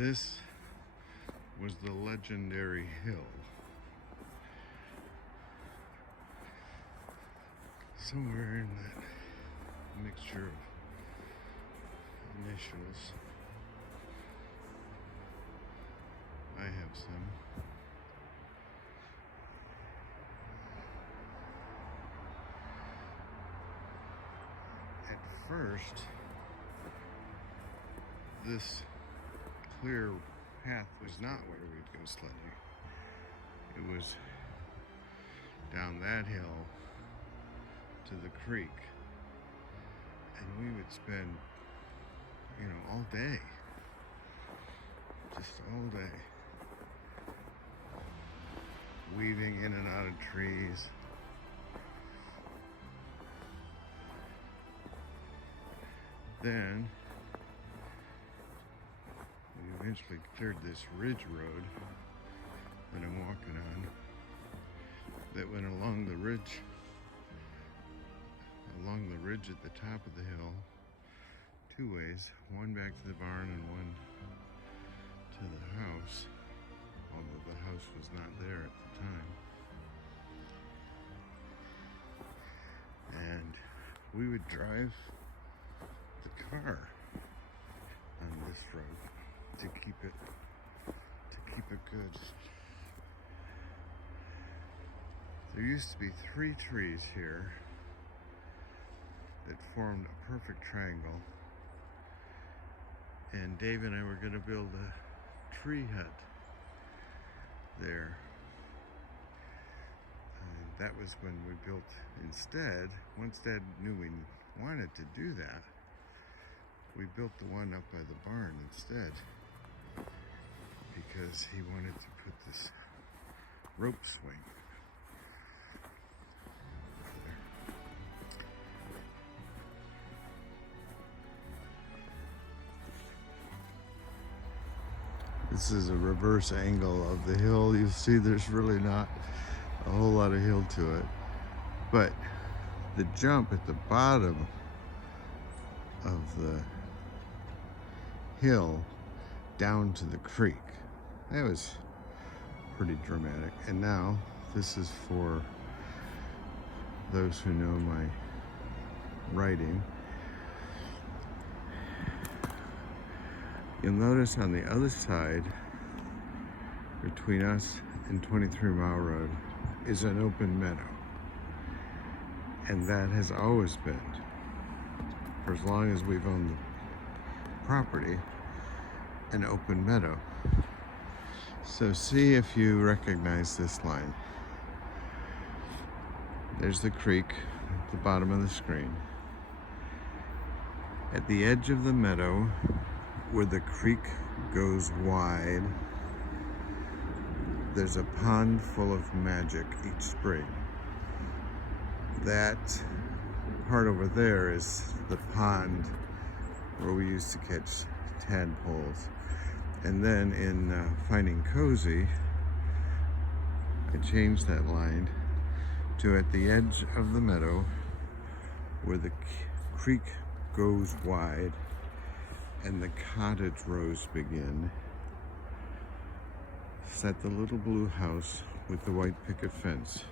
This was the legendary hill. Somewhere in that mixture of initials, I have some. At first, this clear path was not where we'd go sledding. It was down that hill to the creek, and we would spend, all day, just all day, weaving in and out of trees. Then we eventually cleared this ridge road that I'm walking on that went along the ridge at the top of the hill, two ways, one back to the barn and one to the house, although the house was not there at the time. And we would drive the car on this road to keep it good. There used to be 3 trees here that formed a perfect triangle, and Dave and I were going to build a tree hut there. And that was when we built instead. Once Dad knew we wanted to do that, we built the one up by the barn instead, because he wanted to put this rope swing over there. This is a reverse angle of the hill. You see there's really not a whole lot of hill to it, but the jump at the bottom of the hill down to the creek, that was pretty dramatic. And now this is for those who know my writing. You'll notice on the other side between us and 23 Mile Road is an open meadow, and that has always been, for as long as we've owned the property, an open meadow. So see if you recognize this line. There's the creek at the bottom of the screen. At the edge of the meadow, where the creek goes wide, there's a pond full of magic each spring. That part over there is the pond where we used to catch tadpoles. And then in Finding Cozy, I changed that line to at the edge of the meadow where the creek goes wide and the cottage rows begin. Set the little blue house with the white picket fence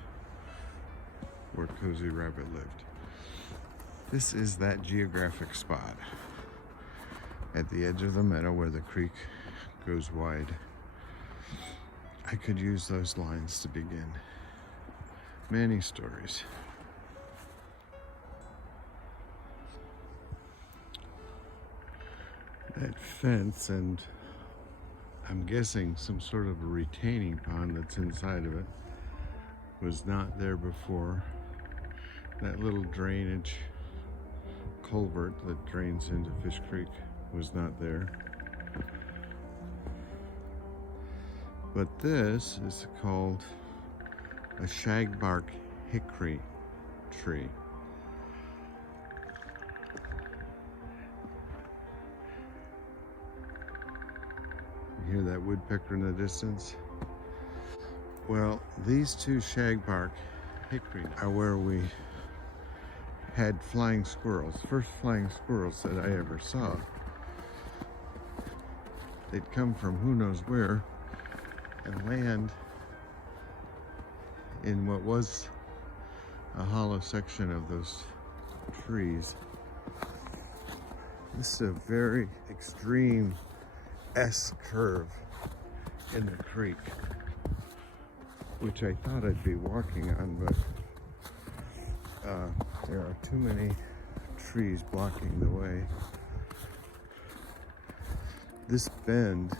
where Cozy Rabbit lived. This is that geographic spot at the edge of the meadow where the creek goes wide. I could use those lines to begin many stories. That fence, and I'm guessing some sort of a retaining pond that's inside of it, was not there before. That little drainage culvert that drains into Fish Creek was not there. But this is called a shagbark hickory tree. You hear that woodpecker in the distance? Well, these two shagbark hickory are where we had flying squirrels. First flying squirrels that I ever saw. they'd come from who knows where and land in what was a hollow section of those trees. This is a very extreme S curve in the creek, which I thought I'd be walking on, but there are too many trees blocking the way. This bend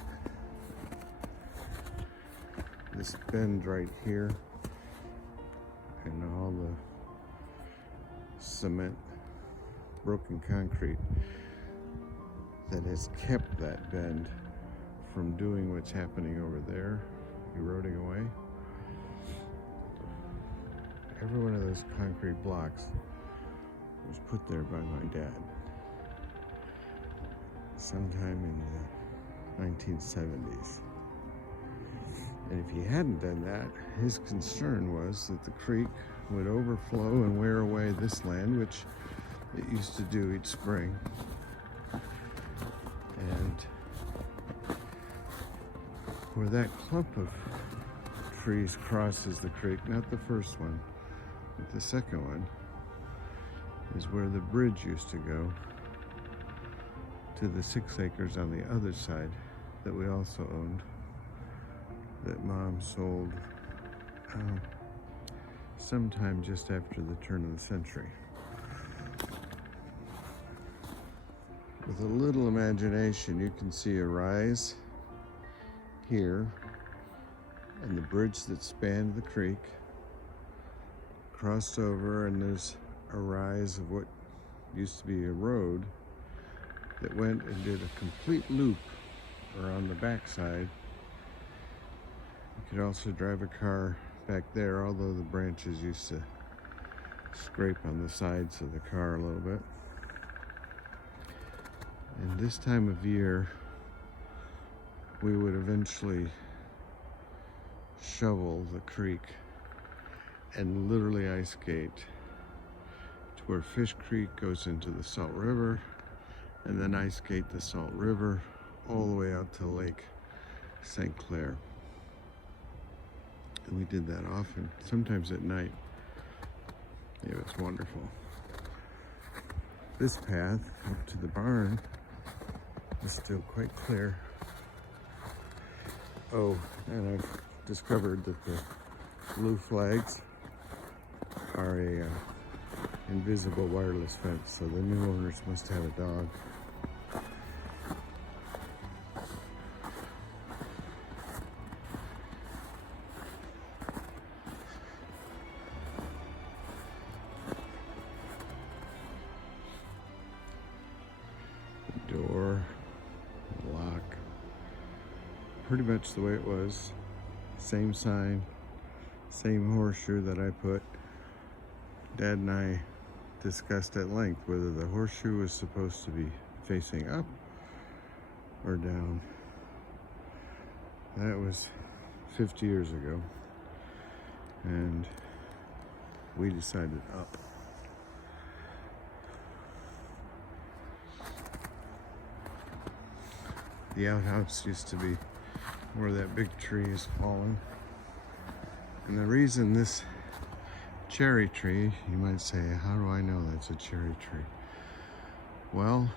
right here, and all the cement, broken concrete that has kept that bend from doing what's happening over there, eroding away. Every one of those concrete blocks was put there by my dad sometime in the 1970s. And if he hadn't done that, his concern was that the creek would overflow and wear away this land, which it used to do each spring. And where that clump of trees crosses the creek, not the first one, but the second one, is where the bridge used to go to the 6 acres on the other side that we also owned, that Mom sold sometime just after the turn of the century. With a little imagination, you can see a rise here and the bridge that spanned the creek crossed over, and there's a rise of what used to be a road that went and did a complete loop around the backside. You could also drive a car back there, although the branches used to scrape on the sides of the car a little bit. And this time of year, we would eventually shovel the creek and literally ice skate to where Fish Creek goes into the Salt River, and then ice skate the Salt River all the way out to Lake St. Clair. And we did that often, sometimes at night. It was wonderful. This path up to the barn is still quite clear. Oh, and I've discovered that the blue flags are a invisible wireless fence, so the new owners must have a dog. Door, lock, pretty much the way it was. Same sign, same horseshoe that I put. Dad and I discussed at length whether the horseshoe was supposed to be facing up or down. That was 50 years ago, and we decided up. The outhouse used to be where that big tree is fallen. And the reason this cherry tree, you might say, how do I know that's a cherry tree? Well,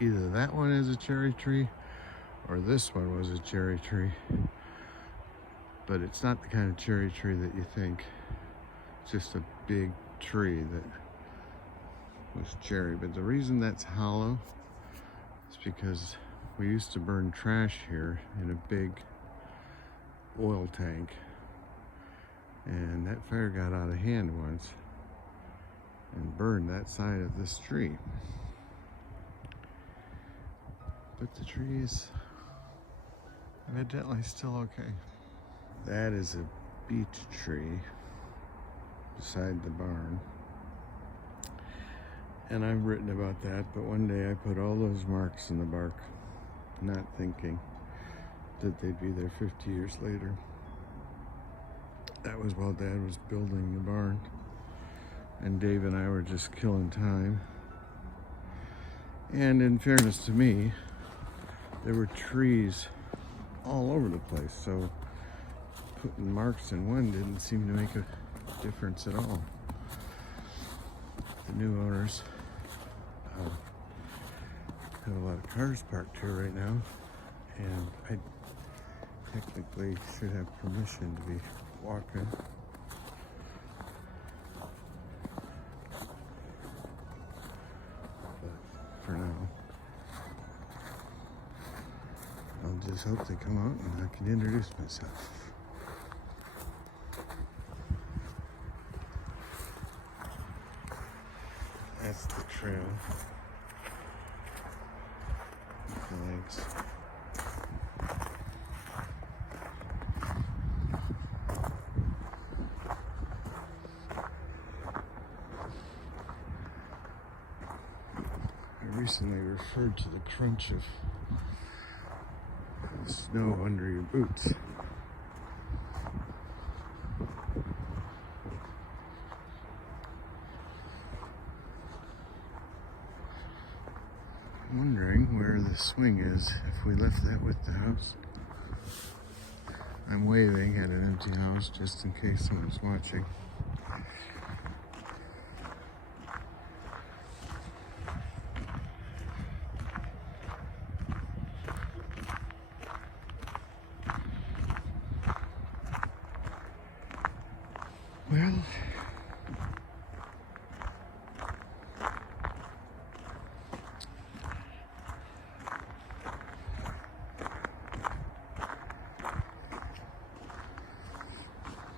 either that one is a cherry tree or this one was a cherry tree. But it's not the kind of cherry tree that you think. It's just a big tree that was cherry. But the reason that's hollow is because we used to burn trash here in a big oil tank, and that fire got out of hand once and burned that side of this tree. But the tree is evidently still okay. That is a beech tree beside the barn. And I've written about that, but one day I put all those marks in the bark, not thinking that they'd be there 50 years later. That was while Dad was building the barn, and Dave and I were just killing time. And in fairness to me, there were trees all over the place, so putting marks in one didn't seem to make a difference at all. The new owners have a lot of cars parked here right now, and I technically should have permission to be walking. But for now, I'll just hope they come out and I can introduce myself. That's the trail. The legs. I recently referred to the crunch of snow under your boots. I'm wondering where the swing is if we left that with the house. I'm waving at an empty house just in case someone's watching. Well,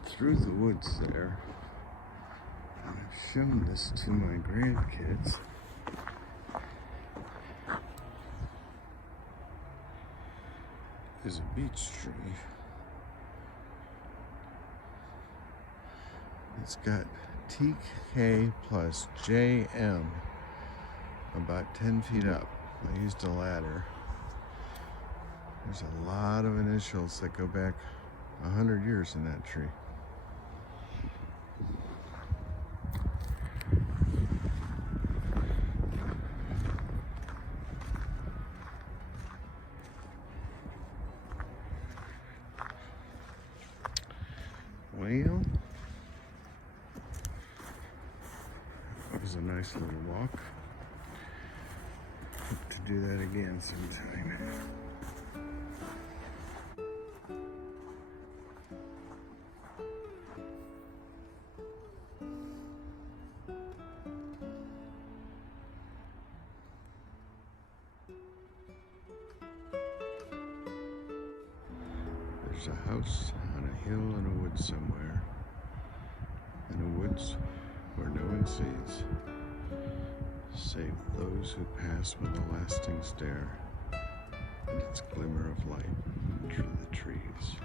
through the woods there, and I've shown this to my grandkids. Is a beech tree. It's got TK plus JM about 10 feet up. I used a ladder. There's a lot of initials that go back 100 years in that tree. Well, that was a nice little walk. Hope to do that again sometime. There's a house on a hill in a wood somewhere, in the woods where no one sees, save those who pass with a lasting stare, and its glimmer of light through the trees.